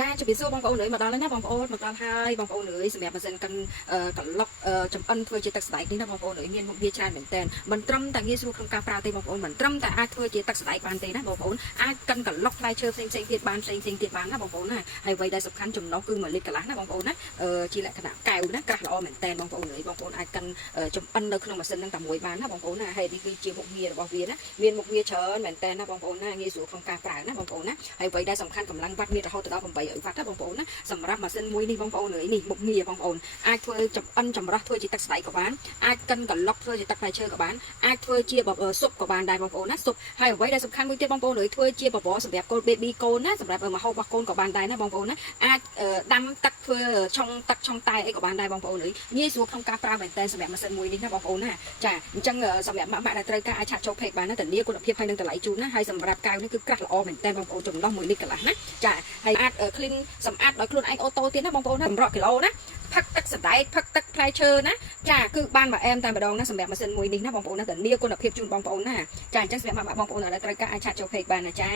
ចាជម្រាបសួរបងប្អូនមកដល់ហើយណាបងប្អូនមកដល់ហើយបងប្អូនសម្រាប់ម៉ាស៊ីនកាន់កន្លុកចំអិនធ្វើជាទឹកស្បែកនេះណាបងប្អូនមានមុខងារច្រើនមែនតើមិនត្រឹមតែងាយស្រួលក្នុងការប្រើទេបងប្អូនមិនត្រឹមតែអាចធ្វើជាទឹកស្បែកបានទេណាបងប្អូនអាចកាន់កន្លុកផ្លែឈើផ្សេងទៀតបានផ្សេងទៀតបានណាបងប្អូនណាហើយអ្វីដែលសំខាន់ចំណុះគឺ1លីត្រកន្លះណាបងប្អូនណាជាលក្ខណៈកែវណាក្រាស់ល្អមែនតើបងប្អូនបងប្អូនអាចកាន់ចំអិននៅក្នុងម៉ាស៊ីនហ្នឹងតែមួយបានណាបងប្អូនណាហើយនេះគឺជាមុខងាររបស់វាណាមានមុខងារច្រើនមែនតើណាបងប្អូនណាងាយស្រួលក្នុងការប្រើណាបងប្អូនណាហើយអ្វីដែលសំខាន់កម្លាំងវ៉ាត់មានរហូតដល់800វ៉ាត់ណាបងប្អូនណាសម្រាប់ម៉ាស៊ីនមួយនេះបងប្អូននេះមុខងារបងប្អូនអាចធ្វើចំអិនចម្រោះធ្វើជាទឹកស្បែកក៏បានអាចកិនកន្លុកធ្វើជាទឹកផ្លែឈើក៏បានអាចធ្វើជាស៊ុបក៏បានដែរបងប្អូនណាស៊ុបហើយអ្វីដែលសំខាន់មួយទៀតបងប្អូនធ្វើជាបបរសម្រាប់កូន baby កូនណាសម្រាប់ម្ហូបរបស់កូនក៏បានដែរណាបងប្អូនណាអាចដាំទឹកធ្វើឆុងទឹកឆុងតែអីក៏បានដែរបងប្អូនងាយស្រួលក្នុងការប្រើមែនតើសម្រាប់ម៉ាស៊ីនមួយនេះណាបងប្អូនណាចាអញ្ចឹងសម្រាប់ម៉ាក់ដែលត្រូវការអាចឆាតចូល page បានណាធានាគុណភាពហើយនឹងតម្លៃជូនណាហើយសម្រាប់កៅនេះគឺក្រាស់ល្អមែនតើបងប្អូនចំណុះ1លីត្រកន្លះណាចាហើយអាច clean សម្អាតដោយខ្លួនឯងអូតូទៀតណាបងប្អូនណាសម្រាប់គីឡូណាផឹកទឹកសណ្ដែកផឹកទឹកផ្លែឈើណាចាគឺបានមួយអែមតែម្ដងណាសម្រាប់ម៉ាស៊ីនមួយនេះណាបងប្អូនណាធានាគុណភាពជូនបងប្អូនណាចាអញ្ចឹងសម្រាប់បងប្អូនដែលត្រូវការអាចឆាតចូល page បានណាចា